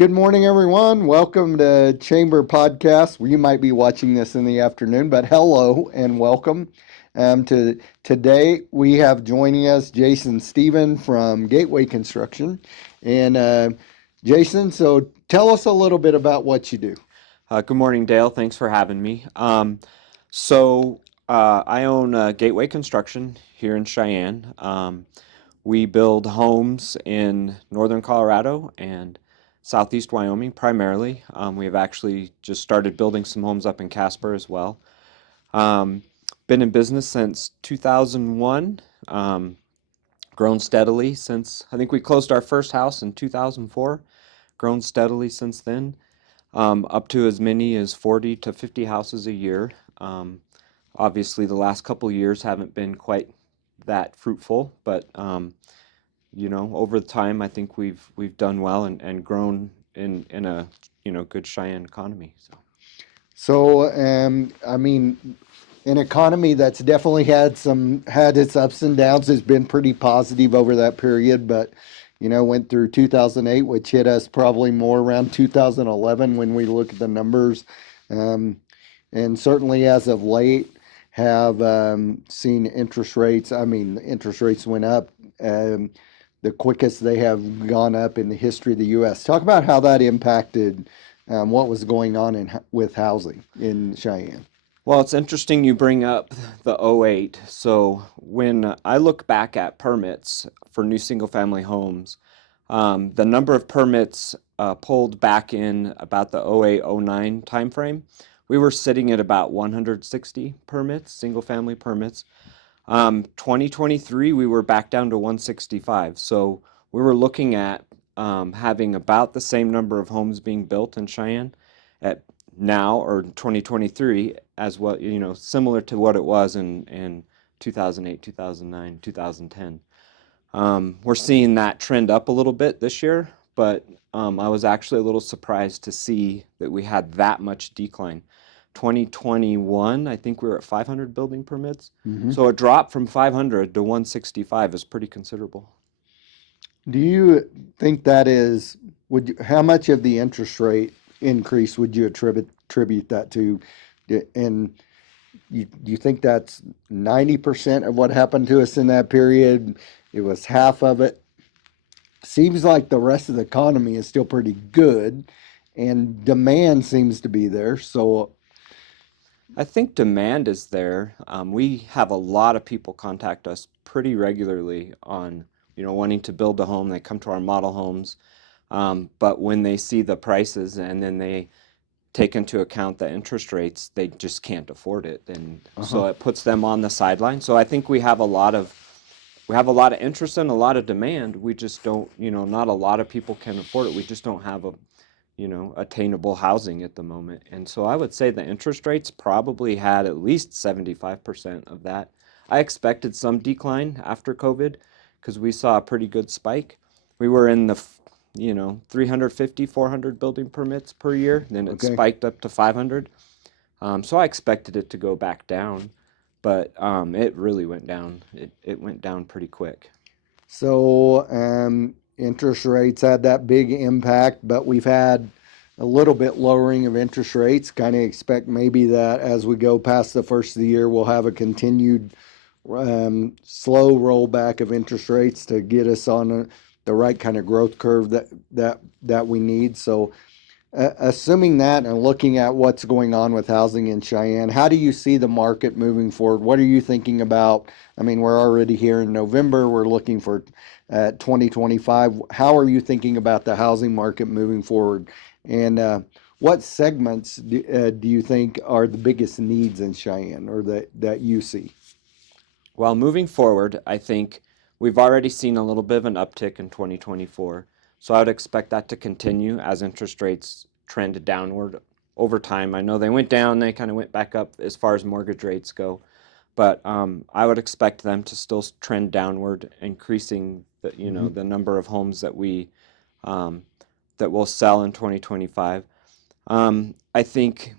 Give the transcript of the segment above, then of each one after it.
Good morning, everyone. Welcome to Chamber Podcast. Well, you might be watching this in the afternoon, but hello and welcome. To today, we have joining us Jason Stephen from Gateway Construction. And Jason, so tell us a little bit about what you do. Good morning, Dale. Thanks for having me. I own Gateway Construction here in Cheyenne. We build homes in northern Colorado and southeast Wyoming primarily. We have actually just started building some homes up in Casper as well. Um, Been in business since 2001. Grown steadily since I think we closed our first house in 2004. Grown steadily since then, up to as many as 40 to 50 houses a year. Um, Obviously, the last couple years haven't been quite that fruitful, but over the time, I think we've done well and grown in a good Cheyenne economy. So, an economy that's definitely had its ups and downs has been pretty positive over that period, but went through 2008, which hit us probably more around 2011 when we look at the numbers, um, and certainly as of late have seen interest rates. Interest rates went up. Um, the quickest they have gone up in the history of the U.S. Talk about how that impacted what was going on with housing in Cheyenne. Well, it's interesting you bring up the '08. So when I look back at permits for new single-family homes, the number of permits pulled back in about the '08, '09 timeframe, we were sitting at about 160 permits, single-family permits. 2023, we were back down to 165. So we were looking at having about the same number of homes being built in Cheyenne at now or 2023 as what, similar to what it was in 2008, 2009, 2010. We're seeing that trend up a little bit this year, but I was actually a little surprised to see that we had that much decline. 2021, I think we were at 500 building permits. Hmm. So a drop from 500 to 165 is pretty considerable. Do you think that is, how much of the interest rate increase would you attribute that to? And you think that's 90% of what happened to us in that period? It was half of it. Seems like the rest of the economy is still pretty good and demand seems to be there. So, I think demand is there. We have a lot of people contact us pretty regularly on, wanting to build a home. They come to our model homes, but when they see the prices and then they take into account the interest rates, they just can't afford it, and uh-huh. so it puts them on the sideline. So I think we have a lot of interest and a lot of demand. We just don't, not a lot of people can afford it. We just don't have attainable housing at the moment. And so I would say the interest rates probably had at least 75% of that. I expected some decline after COVID because we saw a pretty good spike. We were in the 350, 400 building permits per year. Then it Okay. spiked up to 500. So I expected it to go back down, but it really went down. It went down pretty quick. So, interest rates had that big impact, but we've had a little bit lowering of interest rates. Kind of expect maybe that as we go past the first of the year, we'll have a continued slow rollback of interest rates to get us on the right kind of growth curve that we need. So, assuming that and looking at what's going on with housing in Cheyenne, how do you see the market moving forward? What are you thinking about? We're already here in November. We're looking for 2025. How are you thinking about the housing market moving forward? And what segments do you think are the biggest needs in Cheyenne or that you see? Well, moving forward, I think we've already seen a little bit of an uptick in 2024. So I would expect that to continue as interest rates trend downward over time. I know they went down, they kind of went back up as far as mortgage rates go, but I would expect them to still trend downward, increasing Hmm. the number of homes um, that will sell in 2025. I think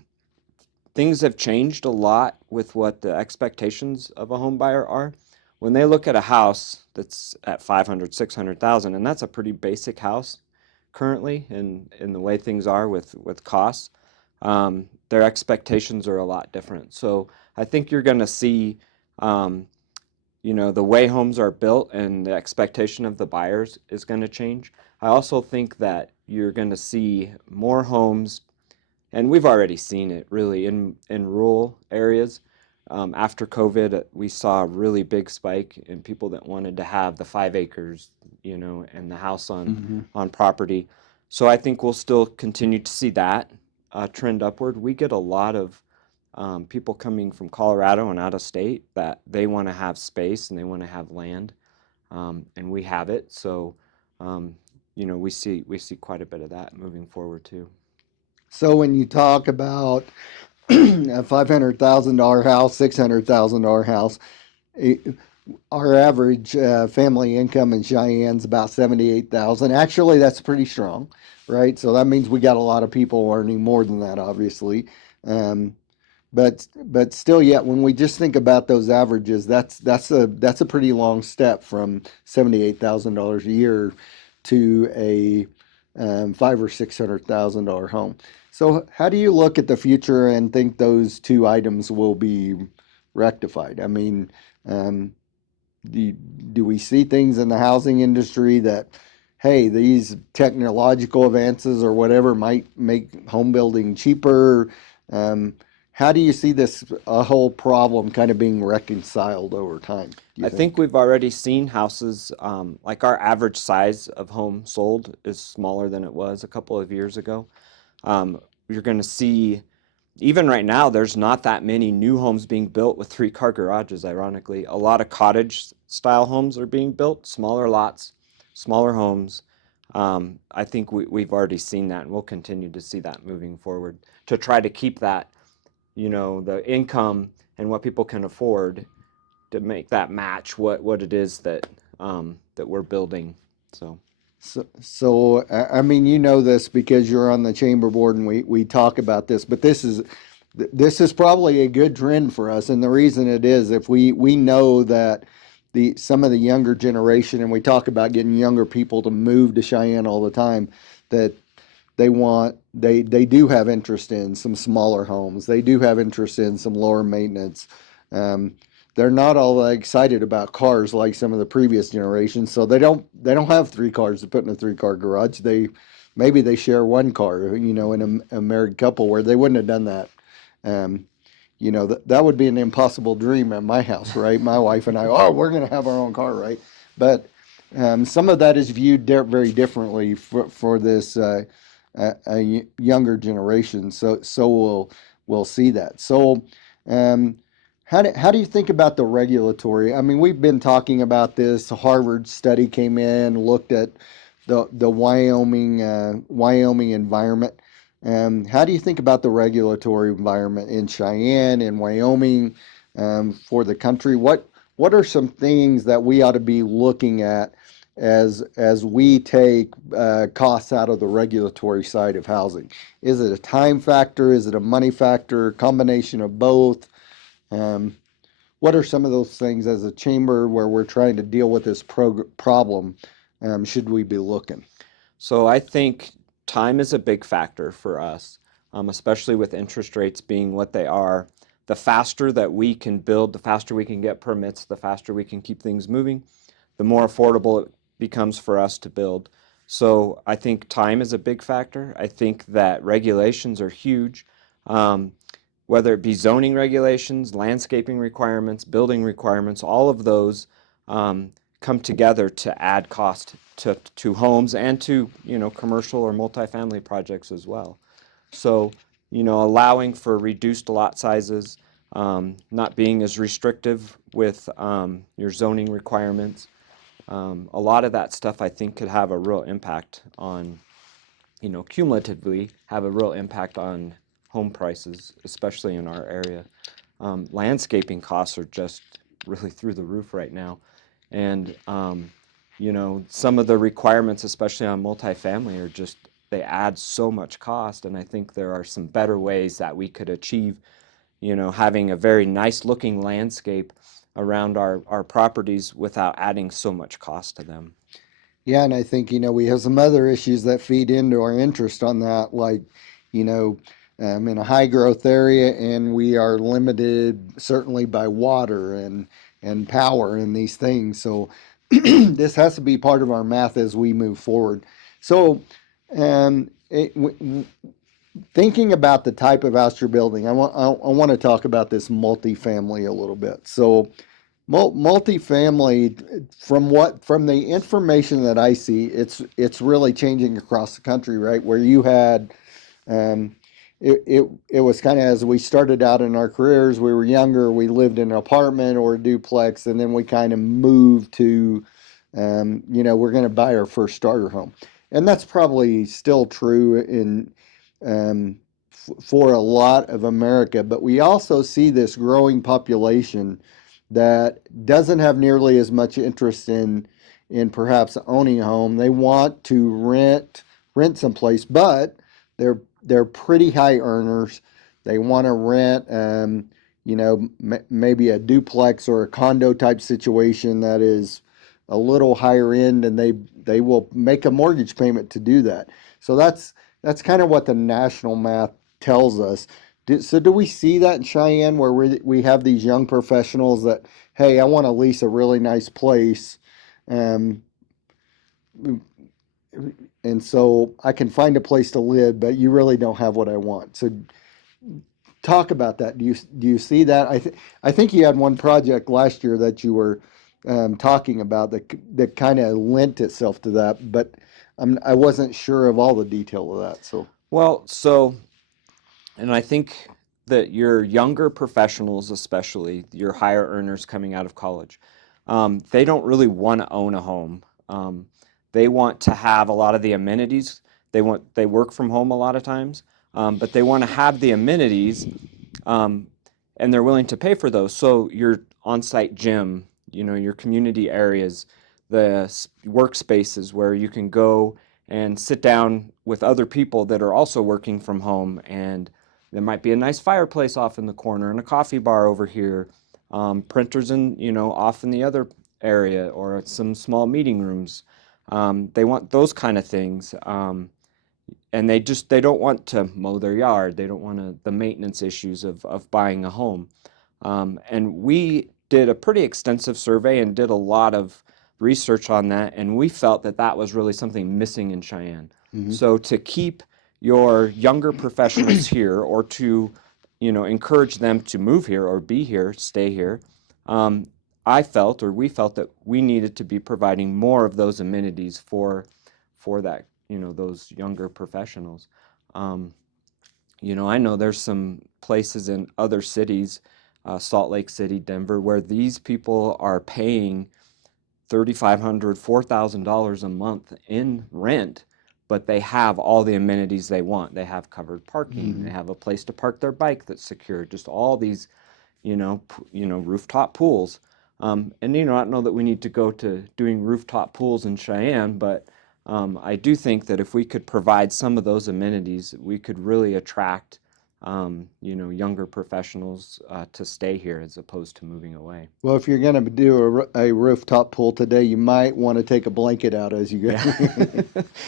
things have changed a lot with what the expectations of a home buyer are. When they look at a house that's at 500, 600,000, and that's a pretty basic house currently in the way things are with costs, their expectations are a lot different. So I think you're going to see, um, the way homes are built and the expectation of the buyers is going to change. I also think that you're going to see more homes, and we've already seen it really in rural areas. After COVID, we saw a really big spike in people that wanted to have the 5 acres, and the house Hmm. on property. So I think we'll still continue to see that trend upward. We get a lot of people coming from Colorado and out of state that they want to have space and they want to have land, and we have it. So, um, we see quite a bit of that moving forward too. So when you talk about a $500,000 house, $600,000 house, it, our average family income in Cheyenne's about 78,000. Actually, that's pretty strong, right? So that means we got a lot of people earning more than that, obviously. Um, but still, yet when we just think about those averages, that's a pretty long step from $78,000 a year to a five or $600,000 home. So how do you look at the future and think those two items will be rectified? I mean, um, do we see things in the housing industry that, hey, these technological advances or whatever might make home building cheaper? Um, how do you see this whole problem kind of being reconciled over time, do you I think think? we've already seen houses, like our average size of home sold is smaller than it was a couple of years ago. You're going to see, even right now, there's not that many new homes being built with three-car garages, ironically. A lot of cottage style homes are being built, smaller lots, smaller homes. I think we've already seen that, and we'll continue to see that moving forward to try to keep that, the income and what people can afford to make that match what it is that we're building. So So, I mean, you know this because you're on the chamber board and we talk about this, but this is probably a good trend for us. And the reason it is, if we know that some of the younger generation, and we talk about getting younger people to move to Cheyenne all the time, that they do have interest in some smaller homes. They do have interest in some lower maintenance. Um, they're not all that excited about cars like some of the previous generations, so they don't have three cars to put in a three-car garage. Maybe they share one car, in a married couple where they wouldn't have done that. Um, that would be an impossible dream at my house, right? My wife and I, oh, we're going to have our own car, right? But some of that is viewed very differently for this younger generation. So we'll see that. So um, how do you think about the regulatory? I mean, we've been talking about this. Harvard study came in, looked at the Wyoming environment. How do you think about the regulatory environment in Cheyenne and Wyoming for the country? What are some things that we ought to be looking at as we take costs out of the regulatory side of housing? Is it a time factor? Is it a money factor? Combination of both? Um, what are some of those things as a chamber where we're trying to deal with this problem? Should we be looking? so I think time is a big factor for us, especially with interest rates being what they are. The faster that we can build, the faster we can get permits, the faster we can keep things moving, the more affordable it becomes for us to build. So I think time is a big factor. I think that regulations are huge, um, whether it be zoning regulations, landscaping requirements, building requirements, all of those um, come together to add cost to homes and to commercial or multifamily projects as well. So allowing for reduced lot sizes, not being as restrictive with your zoning requirements. A lot of that stuff I think could have a real impact on, cumulatively have a real impact on home prices, especially in our area. Landscaping costs are just really through the roof right now. And, some of the requirements, especially on multifamily, are just, they add so much cost. And I think there are some better ways that we could achieve, having a very nice looking landscape around our properties without adding so much cost to them. Yeah, and I think, we have some other issues that feed into our interest on that, like, you know, in a high growth area, and we are limited certainly by water and power and these things. So this has to be part of our math as we move forward. So, thinking about the type of house you're building, I want to talk about this multifamily a little bit. So, multifamily, from the information that I see, it's really changing across the country, right? Where you had, um, it was kind of, as we started out in our careers, we were younger, we lived in an apartment or a duplex, and then we kind of moved to, we're going to buy our first starter home, and that's probably still true um, for a lot of America. But we also see this growing population that doesn't have nearly as much interest in perhaps owning a home. They want to rent someplace, but they're pretty high earners. They want to rent, maybe a duplex or a condo type situation that is a little higher end, and they will make a mortgage payment to do that. So that's kind of what the national math tells us. So do we see that in Cheyenne, where we have these young professionals that, hey, I want to lease a really nice place, um, and so I can find a place to live, but you really don't have what I want. So talk about that. Do you see that? I think you had one project last year that you were talking about that kind of lent itself to that, but I wasn't sure of all the detail of that. So Well, so, and I think that your younger professionals, especially your higher earners coming out of college, they don't really want to own a home. They want to have a lot of the amenities. They work from home a lot of times, but they want to have the amenities, um, and they're willing to pay for those. So your on-site gym, your community areas, the workspaces where you can go and sit down with other people that are also working from home, and there might be a nice fireplace off in the corner and a coffee bar over here, printers in, off in the other area, or some small meeting rooms. They want those kind of things. And they don't want to mow their yard. They don't want the maintenance issues of buying a home. And we did a pretty extensive survey and did a lot of research on that, and we felt that that was really something missing in Cheyenne. mhm. So to keep your younger professionals here, or to encourage them to move here or be here, stay here, um, we felt that we needed to be providing more of those amenities for that, those younger professionals. Um, I know there's some places in other cities, Salt Lake City, Denver, where these people are paying $3,500, $4,000 a month in rent, but they have all the amenities they want. They have covered parking. They Mhm. have a place to park their bike that's secure. Just all these, rooftop pools. And I don't know that we need to go to doing rooftop pools in Cheyenne, but I do think that if we could provide some of those amenities, we could really attract, younger professionals to stay here as opposed to moving away. Well, if you're going to do a rooftop pool today, you might want to take a blanket out as you Yeah, go.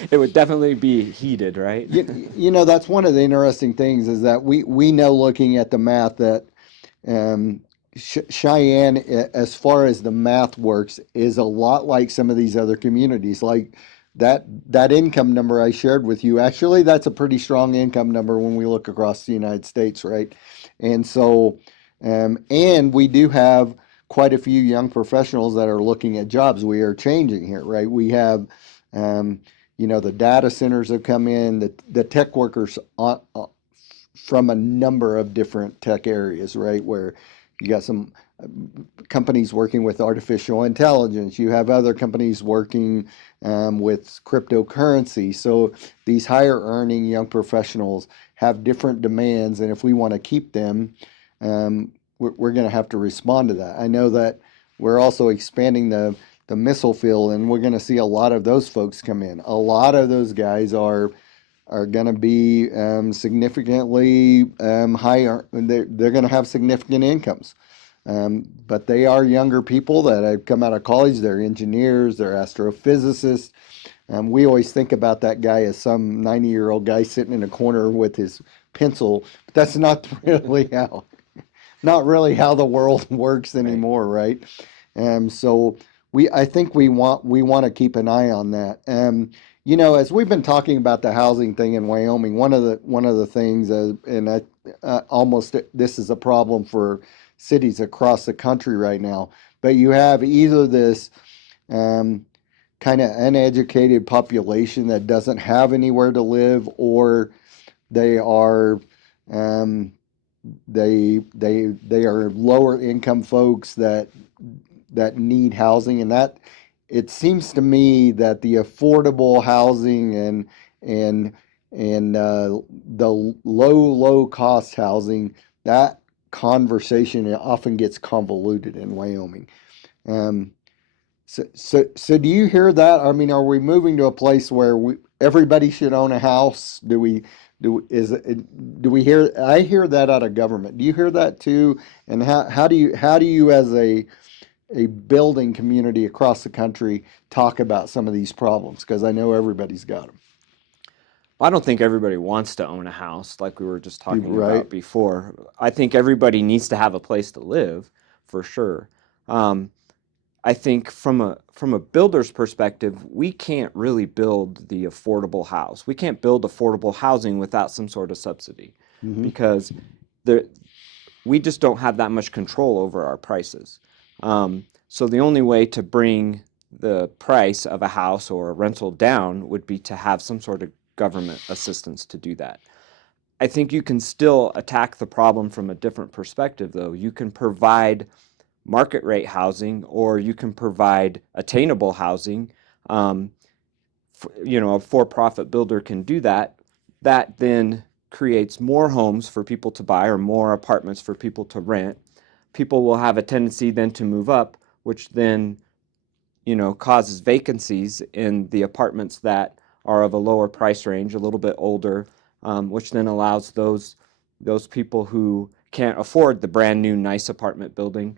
it would definitely be heated, right? That's one of the interesting things is that we know, looking at the math, that um, Cheyenne, as far as the math works, is a lot like some of these other communities. Like that income number I shared with you, actually, that's a pretty strong income number when we look across the United States, right? And so, and we do have quite a few young professionals that are looking at jobs. We are changing here, right? We have, um, the data centers have come in, the tech workers from a number of different tech areas, right? Where you got some companies working with artificial intelligence, you have other companies working with cryptocurrency. So these higher earning young professionals have different demands, and if we want to keep them, we're going to have to respond to that. I know that we're also expanding the missile field, and we're going to see a lot of those folks come in. A lot of those guys are going to be significantly higher. They're going to have significant incomes. But they are younger people that have come out of college. They're engineers, they're astrophysicists. We always think about that guy as some 90-year-old guy sitting in a corner with his pencil, but that's not really how the world works Right. anymore, right? So I think we want to keep an eye on that. As we've been talking about the housing thing in Wyoming, one of the things, and almost this is a problem for cities across the country right now. But you have either this um, kind of uneducated population that doesn't have anywhere to live, or they are um, they are lower income folks that need housing, and that it seems to me that the affordable housing and the low cost housing, that conversation often gets convoluted in Wyoming. Um, so do you hear that? I mean, are we moving to a place where everybody should own a house? Do we hear? I hear that out of government. Do you hear that too? And how do you as a building community across the country talk about some of these problems? Because I know everybody's got them. I don't think everybody wants to own a house like we were just talking Right? about before. I think everybody needs to have a place to live for sure. Um, I think from a builder's perspective, we can't really build the affordable house. We can't build affordable housing without some sort of subsidy Mm-hmm. because there we just don't have that much control over our prices. So the only way to bring the price of a house or a rental down would be to have some sort of government assistance to do that. I think you can still attack the problem from a different perspective, though. You can provide market rate housing or you can provide attainable housing. Um, a for-profit builder can do that. That then creates more homes for people to buy or more apartments for people to rent. People will have a tendency then to move up, which then causes vacancies in the apartments that are of a lower price range, a little bit older, which then allows those people who can't afford the brand new nice apartment building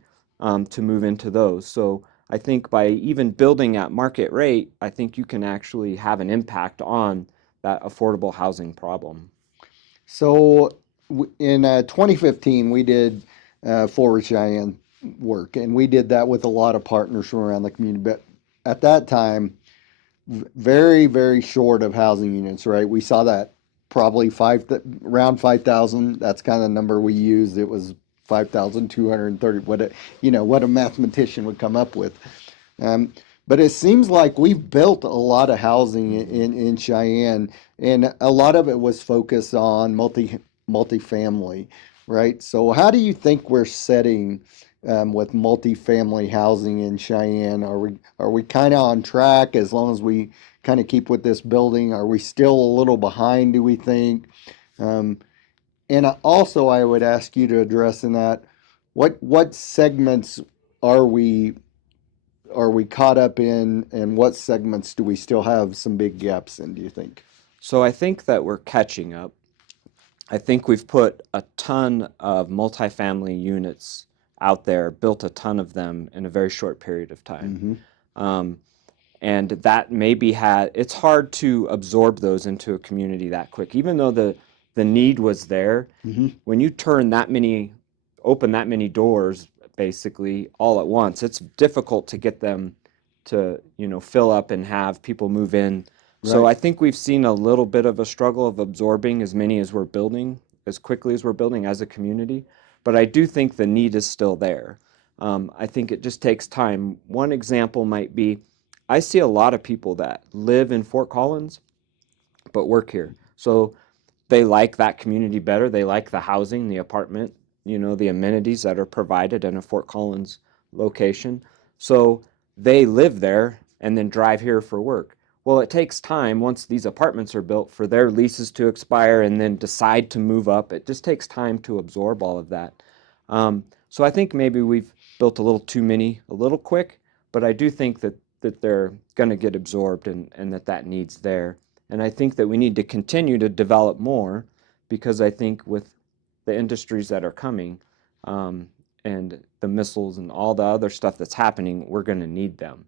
to move into those. So I think by even building at market rate, I think you can actually have an impact on that affordable housing problem. So in 2015, we did Forward Cheyenne work, and we did that with a lot of partners from around the community. But at that time, very, very short of housing units, right? We saw that probably around 5,000. That's kind of the number we used. It was 5,230. What a mathematician would come up with. Um, but it seems like we've built a lot of housing in Cheyenne, and a lot of it was focused on multifamily, right? So how do you think we're setting with multifamily housing in Cheyenne? Are we kind of on track as long as we kind of keep with this building? Are we still a little behind, do we think? Um, and also, I would ask you to address in that what segments are we are we caught up in, and what segments do we still have some big gaps in, do you think? So I think that we're catching up. I think we've put a ton of multifamily units out there, built a ton of them in a very short period of time. Mm-hmm. Um, and that maybe it's hard to absorb those into a community that quick, even though the need was there. Mm-hmm. When you open that many doors, basically all at once, it's difficult to get them to, fill up and have people move in. So Right. I think we've seen a little bit of a struggle of absorbing as many as we're building, as quickly as we're building as a community. But I do think the need is still there. I think it just takes time. One example might be I see a lot of people that live in Fort Collins but work here. So they like that community better. They like the housing, the apartment, the amenities that are provided in a Fort Collins location. So they live there and then drive here for work. Well, it takes time once these apartments are built for their leases to expire and then decide to move up. It just takes time to absorb all of that. So I think maybe we've built a little too many, a little quick, but I do think that they're going to get absorbed and that need's there. And I think that we need to continue to develop more because I think with the industries that are coming, um, and the missiles and all the other stuff that's happening, we're going to need them.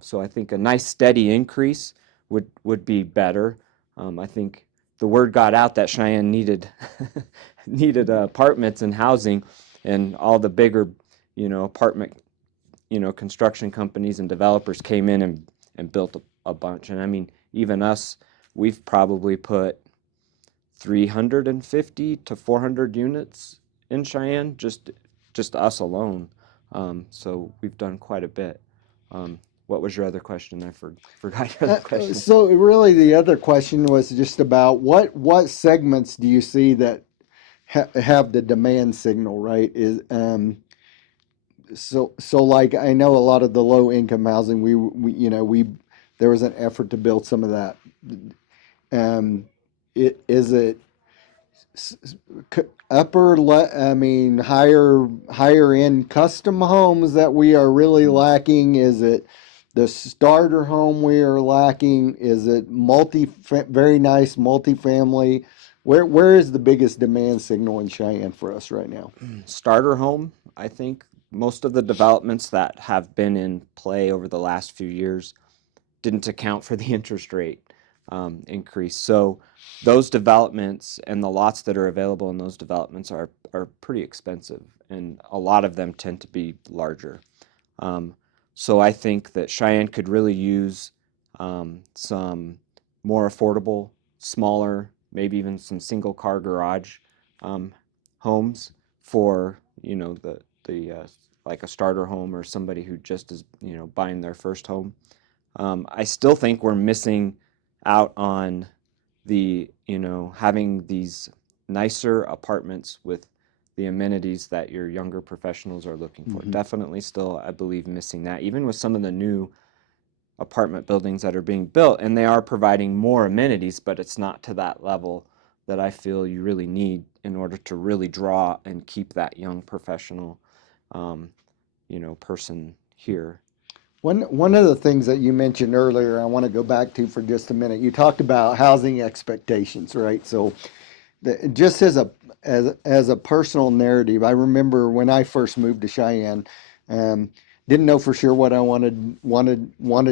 So I think a nice steady increase would be better. I think the word got out that Cheyenne needed needed apartments and housing, and all the bigger, apartment, construction companies and developers came in and built a bunch. And I mean, even us, we've probably put 350 to 400 units in Cheyenne, just us alone. So we've done quite a bit. What was your other question? I forgot your other question. So really, the other question was just about what segments do you see that have the demand signal, right? So like I know a lot of the low income housing, we there was an effort to build some of that. Um, is it I mean higher end custom homes that we are really lacking? Is it the starter home we are lacking? Is it very nice multifamily? Where is the biggest demand signal in Cheyenne for us right now? Starter home, I think most of the developments that have been in play over the last few years didn't account for the interest rate increase. So those developments and the lots that are available in those developments are pretty expensive, and a lot of them tend to be larger. Um, so I think that Cheyenne could really use some more affordable, smaller, maybe even some single car garage um, homes for the like a starter home or somebody who just is buying their first home. I still think we're missing out on having these nicer apartments with the amenities that your younger professionals are looking for. Mm-hmm. Definitely still, I believe, missing that, even with some of the new apartment buildings that are being built, and they are providing more amenities, but it's not to that level that I feel you really need in order to really draw and keep that young professional, person here. One of the things that you mentioned earlier, I want to go back to for just a minute. You talked about housing expectations, right? So, just as a personal narrative, I remember when I first moved to Cheyenne, um, didn't know for sure what I wanted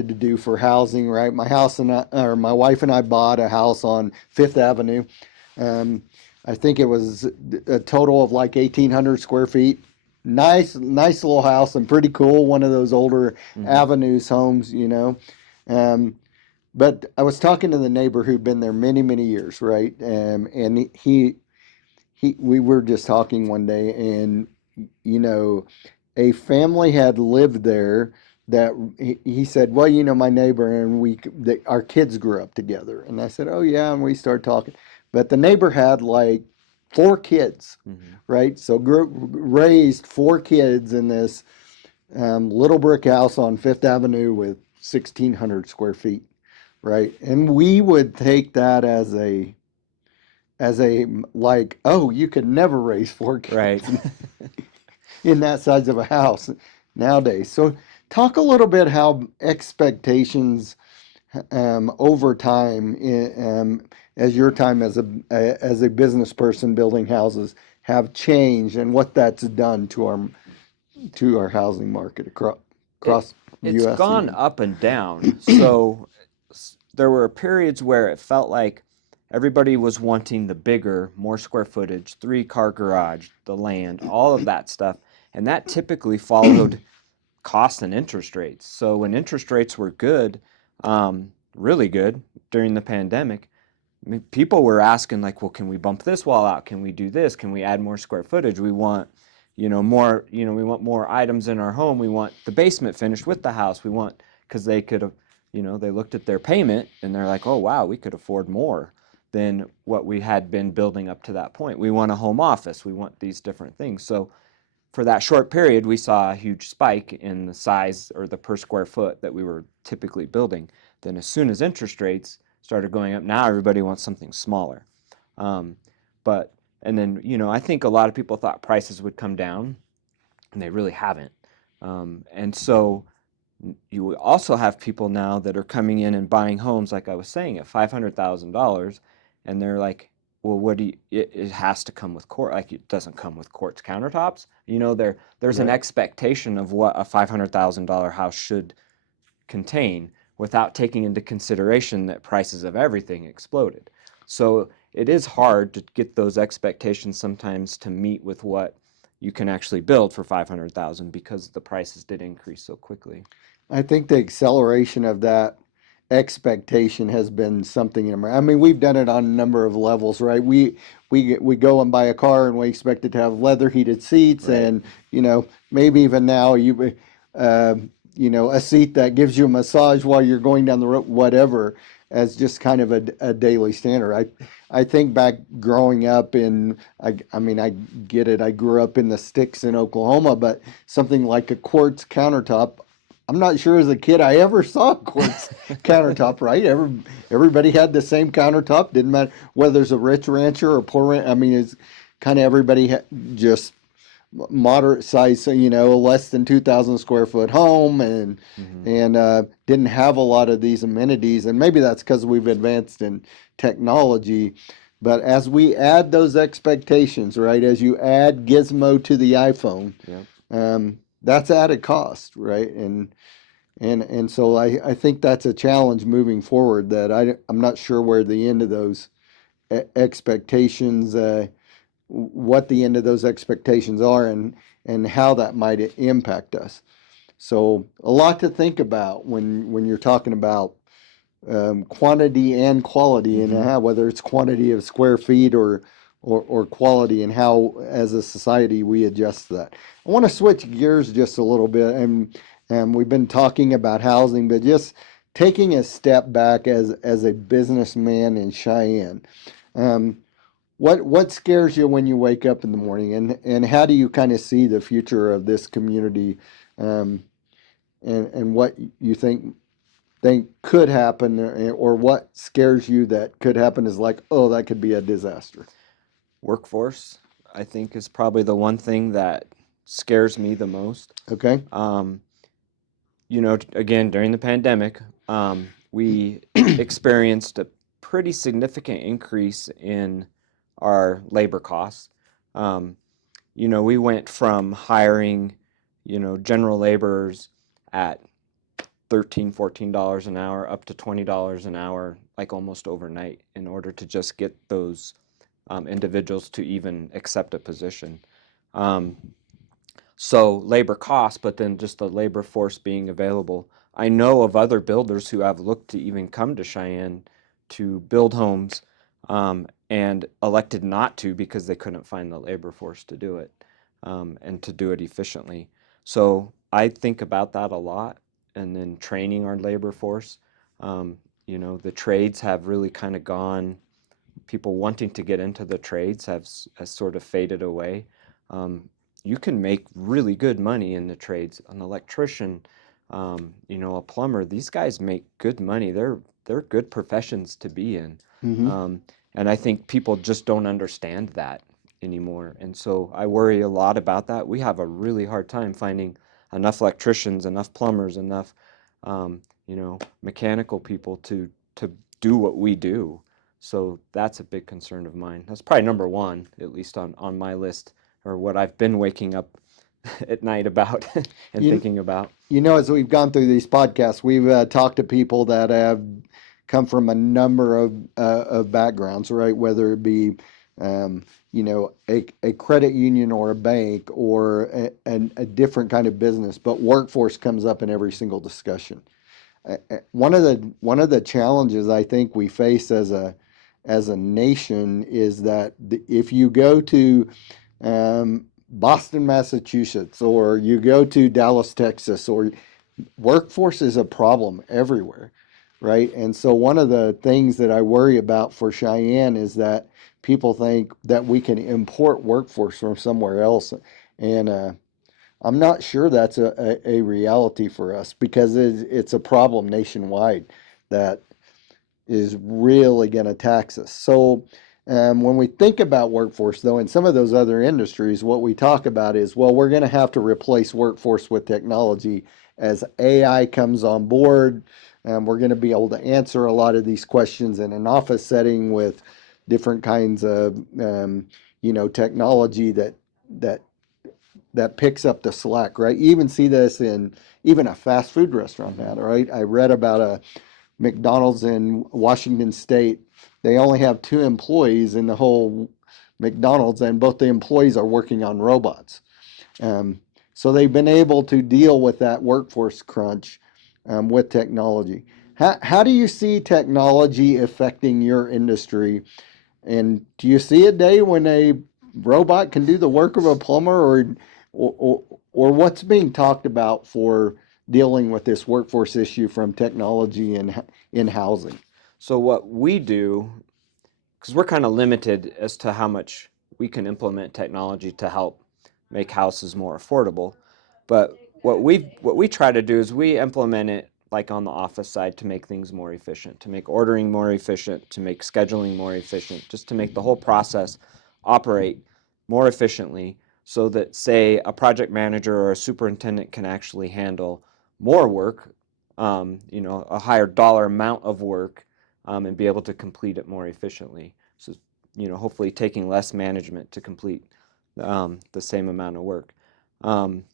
to do for housing. Right, my wife and I bought a house on Fifth Avenue. Um, I think it was a total of like 1,800 square feet. Nice little house and pretty cool. One of those older avenues homes. Um, but I was talking to the neighbor who'd been there many, many years, right? And we were just talking one day, and you know, a family had lived there that he said, well, my neighbor and our kids grew up together, and I said, oh yeah, and we started talking, but the neighbor had like 4 kids, right? So raised 4 kids in this little brick house on Fifth Avenue with 1,600 square feet, right? And we would take that as a like, oh, you could never raise 4 kids Right. in that size of a house nowadays. So talk a little bit how expectations over time, as your time as a business person building houses have changed, and what that's done to our housing market It across the it's U.S. gone even. up and down. So there were periods where it felt like everybody was wanting the bigger, more square footage, 3-car garage, the land, all of that stuff, and that typically followed costs and interest rates. So when interest rates were good, really good during the pandemic, I mean, people were asking like, well, can we bump this wall out? Can we do this? Can we add more square footage? We want, more, we want more items in our home. We want the basement finished with the house. We want, because they could have, they looked at their payment and they're like, oh, wow, we could afford more than what we had been building up to that point. We want a home office. We want these different things. So for that short period, we saw a huge spike in the size or the per square foot that we were typically building. Then as soon as interest rates started going up, now everybody wants something smaller. Um, but and then I think a lot of people thought prices would come down, and they really haven't. And so you also have people now that are coming in and buying homes, like I was saying, at $500,000, and they're like, well, what do you, it has to come with quartz. Like it doesn't come with quartz countertops. There's an Right. expectation of what a $500,000 house should contain without taking into consideration that prices of everything exploded. So it is hard to get those expectations sometimes to meet with what you can actually build for 500,000 because the prices did increase so quickly. I think the acceleration of that expectation has been something in America. I mean, we've done it on a number of levels, right? We go and buy a car and we expect it to have leather heated seats, Right. and maybe even now uh, a seat that gives you a massage while you're going down the road, whatever, as just kind of a daily standard. I think back growing up I mean, I get it. I grew up in the sticks in Oklahoma, but something like a quartz countertop, I'm not sure as a kid I ever saw a quartz countertop, right? Everybody had the same countertop. Didn't matter whether it's a rich rancher or poor rancher. I mean, it's kind of everybody just moderate size, so, less than 2,000 square foot home, and Hmm. didn't have a lot of these amenities. And maybe that's because we've advanced in technology. But as we add those expectations, right, as you add Gizmo to the iPhone, Yep. that's added cost, right? And so I think that's a challenge moving forward, that I'm not sure where the end of those expectations, what the end of those expectations are, and how that might impact us. So a lot to think about when you're talking about quantity and quality, and Hmm. how, whether it's quantity of square feet or quality, and how as a society we adjust to that. I want to switch gears just a little bit, and we've been talking about housing, but just taking a step back as a businessman in Cheyenne. Um, what scares you when you wake up in the morning, and how do you kind of see the future of this community, um, and what you think could happen, or what scares you that could happen is like, oh, that could be a disaster. Workforce, I think, is probably the one thing that scares me the most. Okay. Um, again, during the pandemic, we experienced a pretty significant increase in our labor costs. Um, we went from hiring, general laborers at 13, $14 an hour up to $20 an hour, like almost overnight, in order to just get those individuals to even accept a position. Um, so labor costs, but then just the labor force being available. I know of other builders who have looked to even come to Cheyenne to build homes, and elected not to because they couldn't find the labor force to do it, and to do it efficiently. So I think about that a lot, and then training our labor force. The trades have really kind of gone, people wanting to get into the trades has sort of faded away. Um, you can make really good money in the trades. An electrician, a plumber. These guys make good money. They're good professions to be in, Mm-hmm. um, and I think people just don't understand that anymore. And so I worry a lot about that. We have a really hard time finding enough electricians, enough plumbers, enough mechanical people to do what we do. So that's a big concern of mine. That's probably number one, at least on my list, or what I've been waking up at night about and You, thinking about. as we've gone through these podcasts, we've talked to people that have come from a number of backgrounds, right? Whether it be, a credit union or a bank, or a different kind of business, but workforce comes up in every single discussion. One of the challenges I think we face as a nation is that if you go to Boston, Massachusetts, or you go to Dallas, Texas, or workforce is a problem everywhere, right? And so one of the things that I worry about for Cheyenne is that people think that we can import workforce from somewhere else, and I'm not sure that's a reality for us, because it's a problem nationwide that is really going to tax us. So when we think about workforce, though, in some of those other industries, what we talk about is, well, we're going to have to replace workforce with technology as AI comes on board. We're going to be able to answer a lot of these questions in an office setting with different kinds of technology that that picks up the slack, right? You even see this in even a fast food restaurant now, right? I read about a McDonald's in Washington State. They only have 2 employees in the whole McDonald's, and both the employees are working on robots. Um, so they've been able to deal with that workforce crunch with technology. How do you see technology affecting your industry? And do you see a day when a robot can do the work of a plumber, or what's being talked about for dealing with this workforce issue from technology in housing? So what we do, because we're kind of limited as to how much we can implement technology to help make houses more affordable, but what we try to do is we implement it like on the office side to make things more efficient, to make ordering more efficient, to make scheduling more efficient, just to make the whole process operate more efficiently so that, say, a project manager or a superintendent can actually handle more work, a higher dollar amount of work, and be able to complete it more efficiently. So, hopefully taking less management to complete the same amount of work. Um,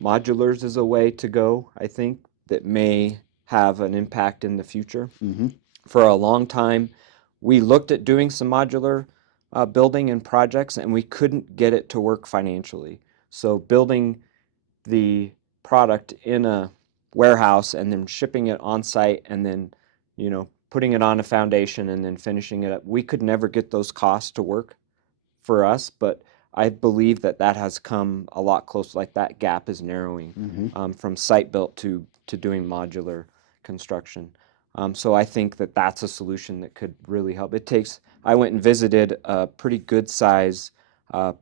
Modulars is a way to go, I think, that may have an impact in the future. Mm-hmm. For a long time, we looked at doing some modular building and projects, and we couldn't get it to work financially. So building the product in a warehouse and then shipping it on site and then, putting it on a foundation and then finishing it up, we could never get those costs to work for us, but I believe that has come a lot closer. Like that gap is narrowing from site built to doing modular construction. So I think that that's a solution that could really help. I went and visited a pretty good size uh,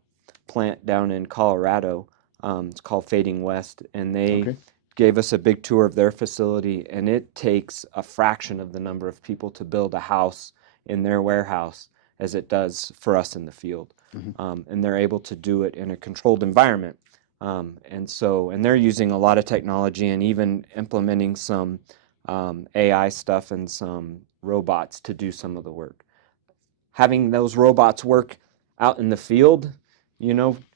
plant down in Colorado. It's called Fading West, and they Okay. gave us a big tour of their facility, and it takes a fraction of the number of people to build a house in their warehouse as it does for us in the field. And they're able to do it in a controlled environment. And they're using a lot of technology and even implementing some AI stuff and some robots to do some of the work. Having those robots work out in the field,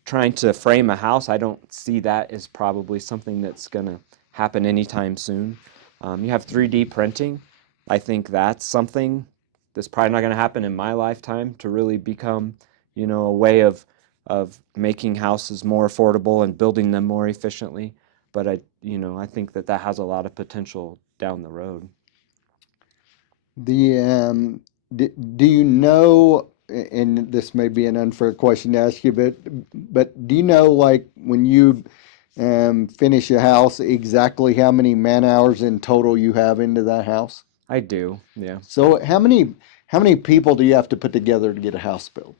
trying to frame a house, I don't see that as probably something that's going to happen anytime soon. You have 3D printing. I think that's something that's probably not going to happen in my lifetime to really become, a way of making houses more affordable and building them more efficiently. But I think that has a lot of potential down the road. The do you know, and this may be an unfair question to ask you, but do you know, like, when you finish a house, exactly how many man hours in total you have into that house? I do, yeah. So how many people do you have to put together to get a house built?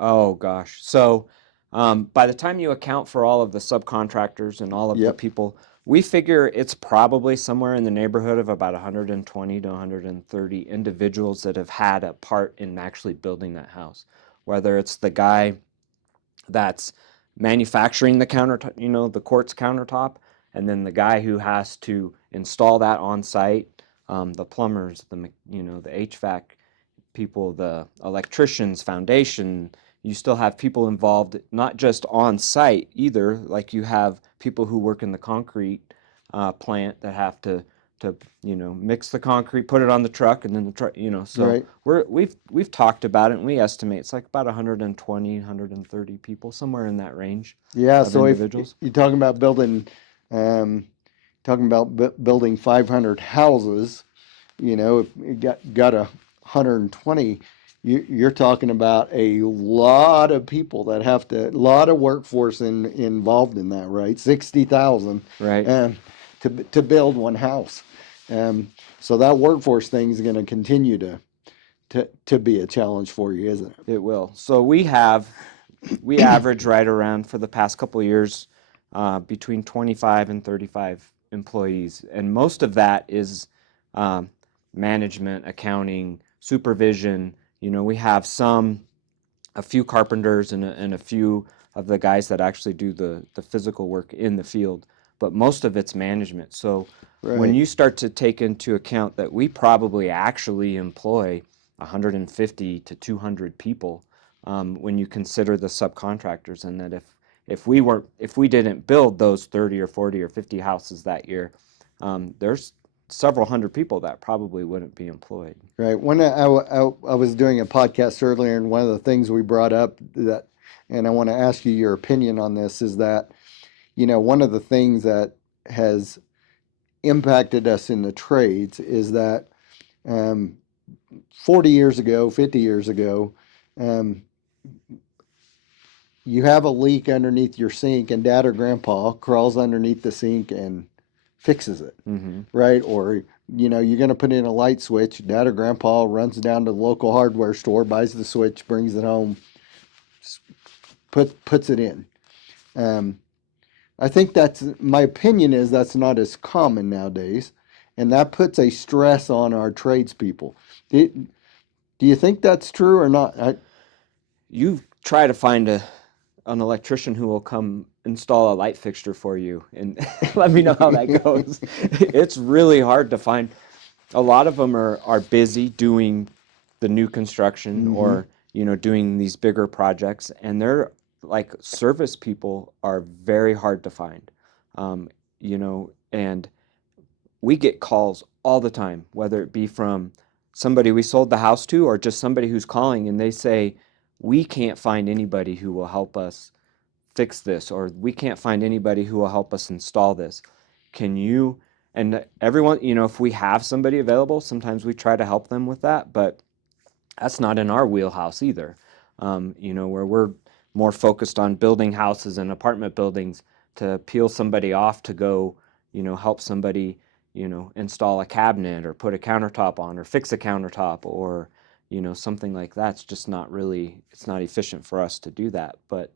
Oh gosh. So by the time you account for all of the subcontractors and all of the Yep. people, we figure it's probably somewhere in the neighborhood of about 120 to 130 individuals that have had a part in actually building that house. Whether it's the guy that's manufacturing the countertop, the quartz countertop, and then the guy who has to install that on site, the plumbers, the HVAC people, the electricians, foundation. You still have people involved, not just on site either. Like you have people who work in the concrete plant that have to mix the concrete, put it on the truck, and then the truck. So Right. we've talked about it, and we estimate it's like about 120, 130 people, somewhere in that range Yeah. of So if individuals. you're um, talking about building 500 houses, if you got 120, you're talking about a lot of people that a lot of workforce involved in that, right? 60,000 Right. to build one house. So that workforce thing is going to continue to be a challenge for you, isn't it? It will. So we average right around for the past couple of years between 25 and 35 employees, and most of that is um, management, accounting, supervision. We have a few carpenters and a few of the guys that actually do the physical work in the field, but most of it's management. So when Right. you start to take into account that we probably actually employ 150 to 200 people when you consider the subcontractors, and that if we didn't build those 30 or 40 or 50 houses that year, there's several hundred people that probably wouldn't be employed. Right. When I was doing a podcast earlier, and one of the things we brought up that, and I want to ask you your opinion on this, is that, one of the things that has impacted us in the trades is that um, 40 years ago, 50 years ago, um, you have a leak underneath your sink, and dad or grandpa crawls underneath the sink and fixes it, Mm-hmm. right? Or, you're going to put in a light switch, dad or grandpa runs down to the local hardware store, buys the switch, brings it home, puts it in. Um, I think my opinion is that's not as common nowadays, and that puts a stress on our tradespeople. Do, do you think that's true or not? You try to find an electrician who will come install a light fixture for you and let me know how that goes. It's really hard to find. A lot of them are busy doing the new construction Mm-hmm. or doing these bigger projects, and they're like service people are very hard to find. um, and we get calls all the time, whether it be from somebody we sold the house to or just somebody who's calling and they say, we can't find anybody who will help us fix this, or we can't find anybody who will help us install this. Can you? And everyone, if we have somebody available, sometimes we try to help them with that, but that's not in our wheelhouse either. Where we're more focused on building houses and apartment buildings to peel somebody off to go, help somebody, install a cabinet or put a countertop on or fix a countertop or, something like that. It's just not really, it's not efficient for us to do that. But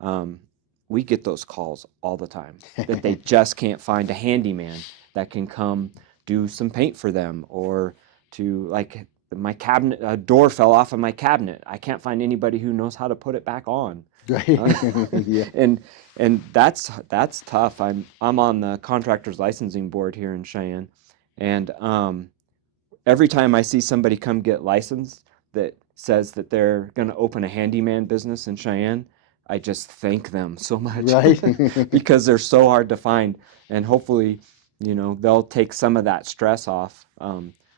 um, we get those calls all the time that they just can't find a handyman that can come do some paint for them, or to like my cabinet, a door fell off of my cabinet. I can't find anybody who knows how to put it back on. Right. Uh, Yeah. and that's tough. I'm on the contractors licensing board here in Cheyenne, and every time I see somebody come get licensed that says that they're going to open a handyman business in Cheyenne, I just thank them so much Right. because they're so hard to find, and hopefully, they'll take some of that stress off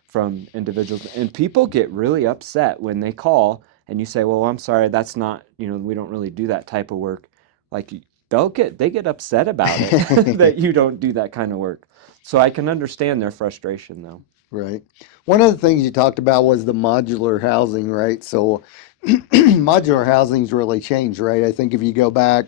from individuals. And people get really upset when they call and you say, "Well, I'm sorry, that's not, we don't really do that type of work." Like they get upset about it that you don't do that kind of work. So I can understand their frustration though. Right. One of the things you talked about was the modular housing, right? So modular housing's really changed, right? I think if you go back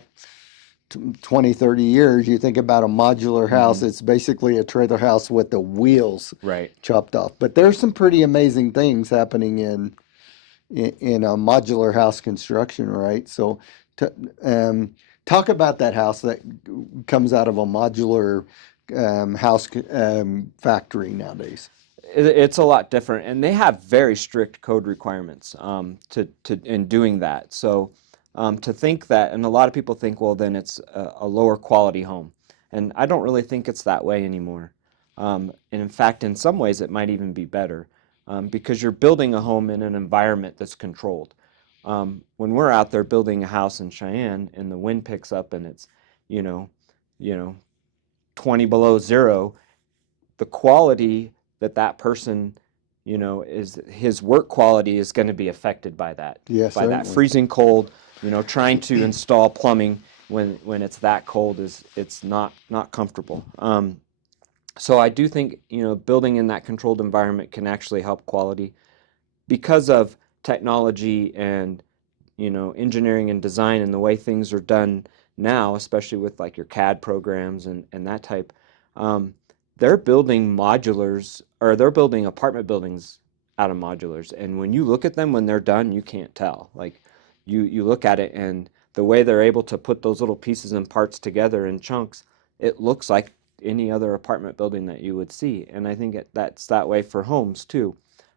20, 30 years, you think about a modular house, Hmm. it's basically a trailer house with the wheels Right. chopped off. But there's some pretty amazing things happening in a modular house construction, right? So t talk about that house that comes out of a modular house factory nowadays. It's a lot different, and they have very strict code requirements to in doing that. So to think that, and a lot of people think, well, then it's a lower quality home, and I don't really think it's that way anymore. And in fact, in some ways, it might even be better because you're building a home in an environment that's controlled. When we're out there building a house in Cheyenne, and the wind picks up, and it's you know, you know, 20 below zero, the quality that person, is his work quality is going to be affected Yeah, by that certainly. freezing cold. Trying to install plumbing when it's that cold it's not comfortable. So I do think building in that controlled environment can actually help quality because of technology and engineering and design and the way things are done now, especially with like your CAD programs and that type. Um, they're building modulars, or they're building apartment buildings out of modulars. And when you look at them when they're done, you can't tell. Like you look at it and the way they're able to put those little pieces and parts together in chunks, it looks like any other apartment building that you would see. And I think that's that way for homes too.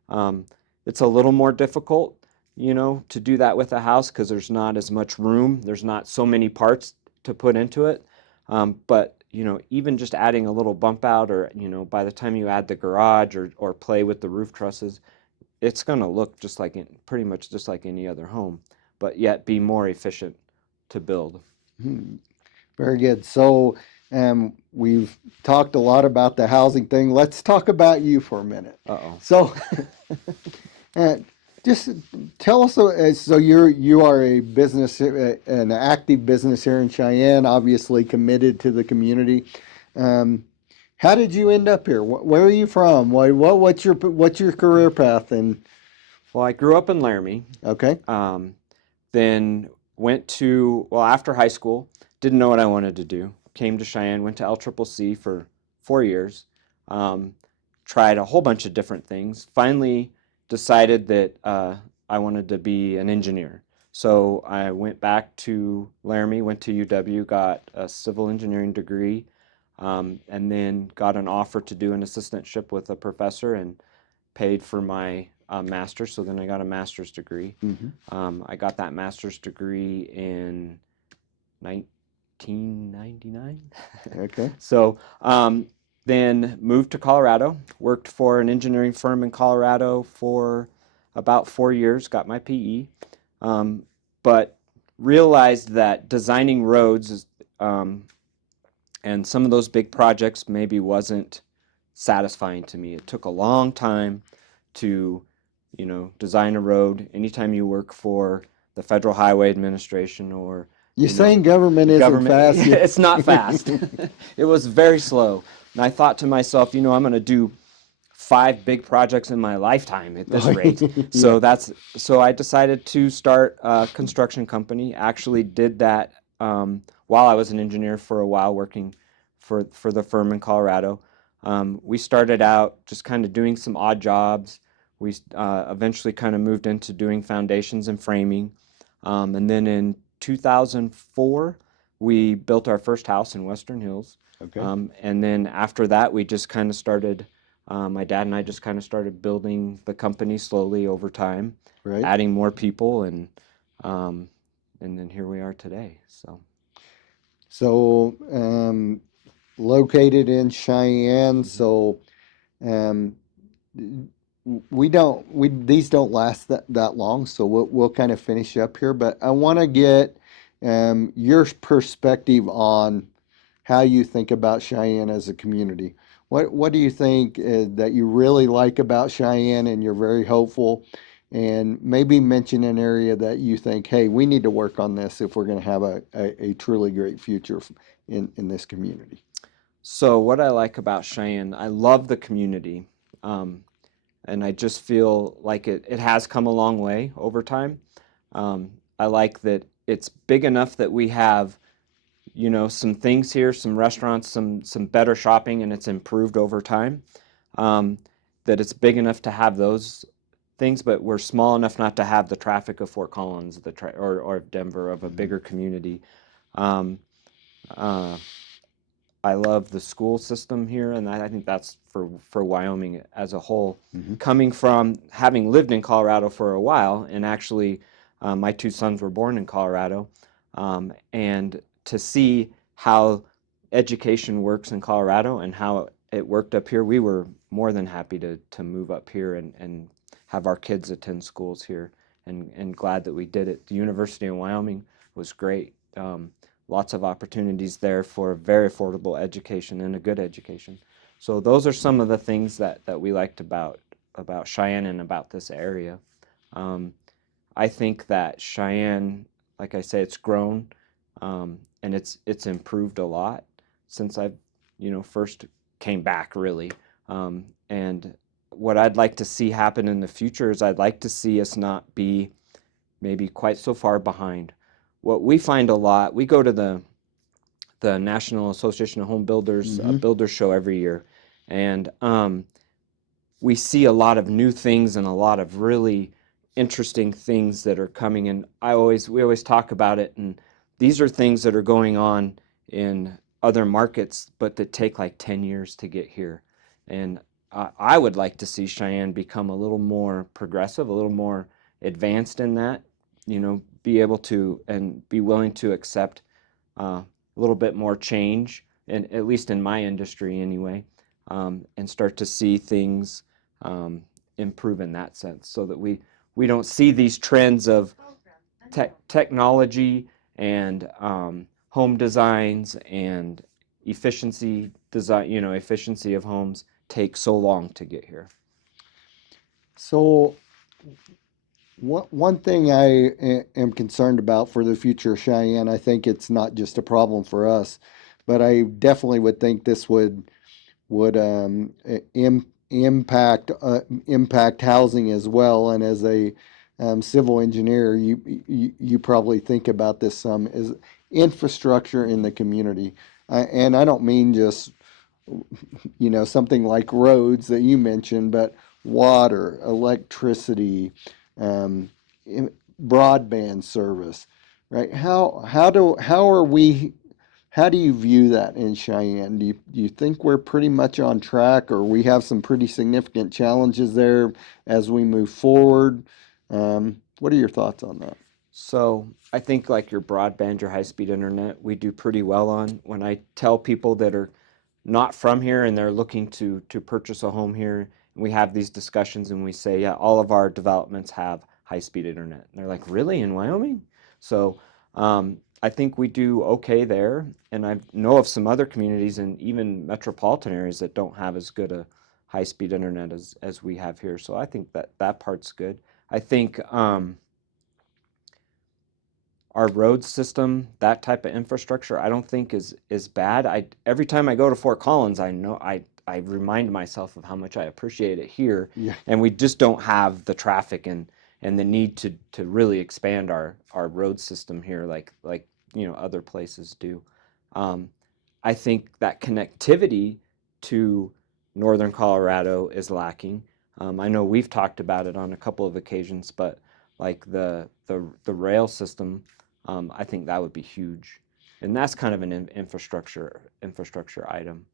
Um, it's a little more difficult to do that with a house because there's not as much room. There's not so many parts to put into it. But even just adding a little bump out, or by the time you add the garage or play with the roof trusses, it's going to look pretty much just like any other home, but yet be more efficient to build. Hmm. Very good. So, we've talked a lot about the housing thing. Let's talk about you for a minute. Uh-oh. So, uh, just tell us. So you are a business, an active business here in Cheyenne. Obviously committed to the community. Um, how did you end up here? Where are you from? What's your career path? And Well, I grew up in Laramie. okay, Um, then after high school, didn't know what I wanted to do. Came to Cheyenne, went to LCCC for 4 years, um, tried a whole bunch of different things. Finally decided that I wanted to be an engineer. So I went back to Laramie, went to UW, got a civil engineering degree, and then got an offer to do an assistantship with a professor and paid for my master's. So then I got a master's degree. hmm, I got that master's degree in 1999. okay, So then moved to Colorado, worked for an engineering firm in Colorado for about 4 years, got my PE, but realized that designing roads and some of those big projects maybe wasn't satisfying to me. It took a long time to, design a road. Anytime you work for the Federal Highway Administration or, you're saying government the isn't government, fast. it's not fast. It was very slow. And I thought to myself, I'm going to do 5 big projects in my lifetime at this rate. Yeah. So I decided to start a construction company. Actually did that while I was an engineer for a while, working for the firm in Colorado. We started out just kind of doing some odd jobs. We eventually kind of moved into doing foundations and framing. And then in 2004, we built our first house in Western Hills. Okay. And then after that, we just kind of started, my dad and I just kind of started building the company slowly over time, Right. adding more people, and then here we are today. So, located in Cheyenne. So, um, these don't last that long. So we'll kind of finish up here. But I want to get your perspective on how you think about Cheyenne as a community. What do you think that you really like about Cheyenne and you're very hopeful? And maybe mention an area that you think, hey, we need to work on this if we're going to have a truly great future in this community. So what I like about Cheyenne, I love the community, um, and I just feel like it has come a long way over time. I like that it's big enough that we have, some things here, some restaurants, some better shopping, and it's improved over time. Um, that it's big enough to have those things, but we're small enough not to have the traffic of Fort Collins, or Denver, of a Mhm. bigger community. Um, uh, I love the school system here, and I think that's for Wyoming as a whole. Mhm. Coming from having lived in Colorado for a while, and actually, my 2 sons were born in Colorado, and to see how education works in Colorado and how it worked up here, we were more than happy to move up here and have our kids attend schools here, and glad that we did it. The University in Wyoming was great. Lots of opportunities there for a very affordable education and a good education. So those are some of the things that we liked about Cheyenne and about this area. Um, I think that Cheyenne, like I say, it's grown, and it's improved a lot since I've first came back, really. And what I'd like to see happen in the future is I'd like to see us not be maybe quite so far behind. What we find a lot, we go to the National Association of Home Builders Mhm. builder show every year, and we see a lot of new things and a lot of really interesting things that are coming. And we always talk about it, and these are things that are going on in other markets, but that take like 10 years to get here. And I would like to see Cheyenne become a little more progressive, a little more advanced in that, be able to and be willing to accept a little bit more change, and at least in my industry anyway, and start to see things improve in that sense, so that we don't see these trends of technology and home designs and efficiency design, efficiency of homes take so long to get here. So one thing I am concerned about for the future of Cheyenne, I think it's not just a problem for us, but I definitely would think this would impact housing as well. And as a civil engineer, you probably think about this some, is infrastructure in the community. And I don't mean just something like roads that you mentioned, but water, electricity, um, broadband service, right? How do you view that in Cheyenne? Do you think we're pretty much on track, or we have some pretty significant challenges there as we move forward? What are your thoughts on that? So I think like your broadband, your high-speed internet, we do pretty well on. When I tell people that are not from here and they're looking to purchase a home here, and we have these discussions and we say, yeah, all of our developments have high-speed internet. And they're like, really, in Wyoming? So I think we do okay there. And I know of some other communities and even metropolitan areas that don't have as good a high-speed internet as we have here. So I think that part's good. I think our road system, that type of infrastructure, I don't think is bad. Every time I go to Fort Collins, I remind myself of how much I appreciate it here, Yeah. and we just don't have the traffic and the need to really expand our road system here like other places do. I think that connectivity to northern Colorado is lacking. I know we've talked about it on a couple of occasions, but like the rail system, I think that would be huge, and that's kind of an infrastructure item.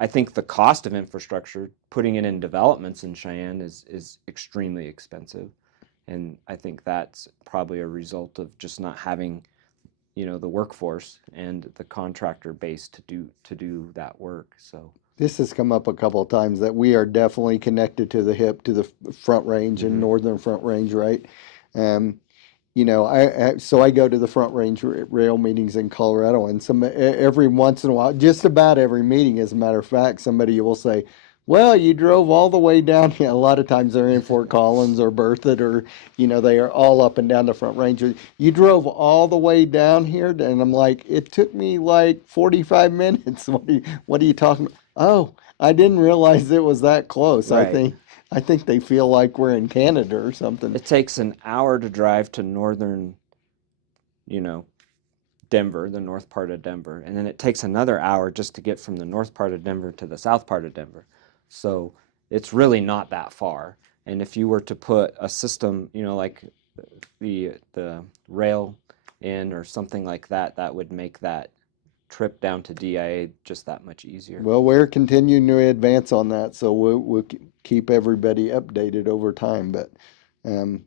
I think the cost of infrastructure, putting it in developments in Cheyenne, is extremely expensive, and I think that's probably a result of just not having the workforce and the contractor base to do that work. So This has come up a couple of times that we are definitely connected to the hip, to the Front Range and northern Front Range, right? Um, so I go to the Front Range rail meetings in Colorado, and every once in a while, just about every meeting, as a matter of fact, somebody will say, "Well, you drove all the way down here." A lot of times they're in Fort Collins or Berthoud, or they are all up and down the Front Range. You drove all the way down here, and I'm like, "It took me like 45 minutes." What are you talking about? Oh, I didn't realize it was that close. I right. think I think they feel like we're in Canada or something. It takes an hour to drive to northern, you know, Denver, the north part of Denver, and then it takes another hour just to get from the north part of Denver to the south part of Denver. So it's really not that far. And if you were to put a system, like the rail in or something like that, that would make that trip down to DIA just that much easier. Well, we're continuing to advance on that, so we'll keep everybody updated over time. But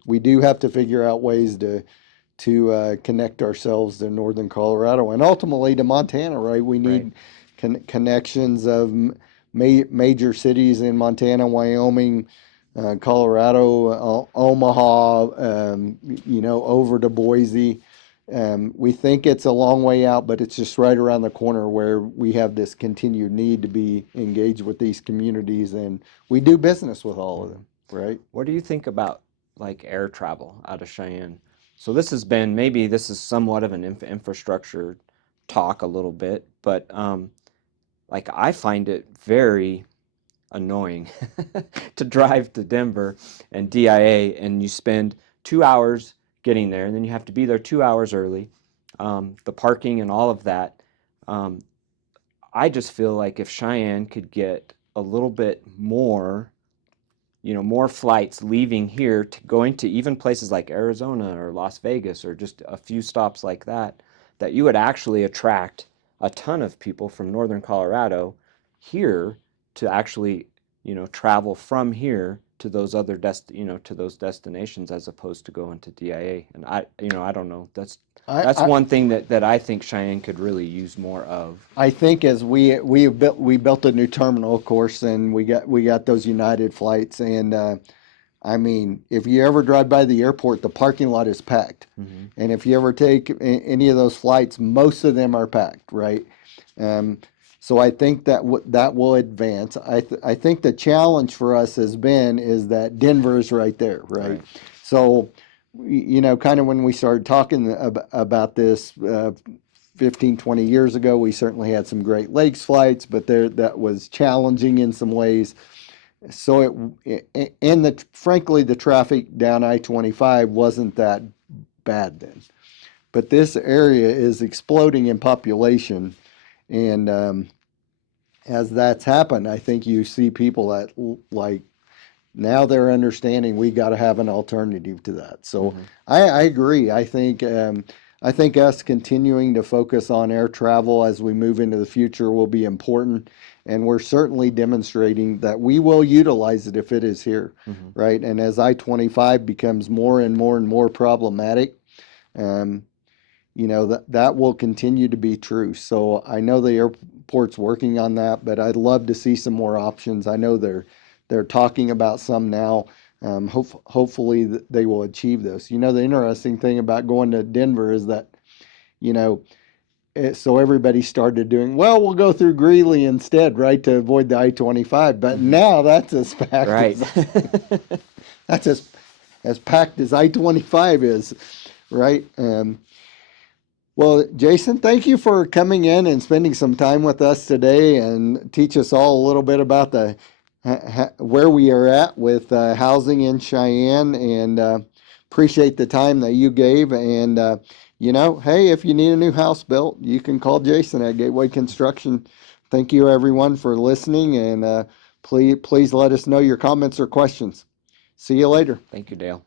we do have to figure out ways to connect ourselves to northern Colorado and ultimately to Montana, right? We Right. need connections of major cities in Montana, Wyoming, Colorado, Omaha, over to Boise. We think it's a long way out, but it's just right around the corner where we have this continued need to be engaged with these communities, and we do business with all of them, right? What do you think about like air travel out of Cheyenne? So maybe this is somewhat of an infrastructure talk a little bit, but like I find it very annoying to drive to Denver and DIA and you spend 2 hours getting there and then you have to be there 2 hours early. The parking and all of that. Um, I just feel like if Cheyenne could get a little bit more flights leaving here to going to even places like Arizona or Las Vegas or just a few stops like that, that you would actually attract a ton of people from northern Colorado here to actually, travel from here to those other to those destinations as opposed to going to DIA. And I don't know. That's I, one thing that I think Cheyenne could really use more of. I think as we built a new terminal, of course, and we got those United flights, and I mean, if you ever drive by the airport, the parking lot is packed, and if you ever take any of those flights, most of them are packed, right? Um, so I think that that will advance. I think the challenge for us has been is that Denver is right there, right? Right. So, kind of when we started talking about this 15, 20 years ago, we certainly had some Great Lakes flights, but that was challenging in some ways. So frankly, the traffic down I-25 wasn't that bad then. But this area is exploding in population, and as that's happened, I think you see people that like now they're understanding we got to have an alternative to that. So I agree. I think us continuing to focus on air travel as we move into the future will be important, and we're certainly demonstrating that we will utilize it if it is here, right? And as I-25 becomes more and more and more problematic, um, that will continue to be true. So I know the airport's working on that, but I'd love to see some more options. I know they're talking about some now. Hopefully they will achieve this. The interesting thing about going to Denver is that, you know, so everybody started doing, well, we'll go through Greeley instead, right, to avoid the I-25. But now that's as packed Right. that's as packed as I-25 is, right? Well, Jason, thank you for coming in and spending some time with us today and teach us all a little bit about where we are at with housing in Cheyenne, and appreciate the time that you gave. And hey, if you need a new house built, you can call Jason at Gateway Construction. Thank you, everyone, for listening, and please let us know your comments or questions. See you later. Thank you, Dale.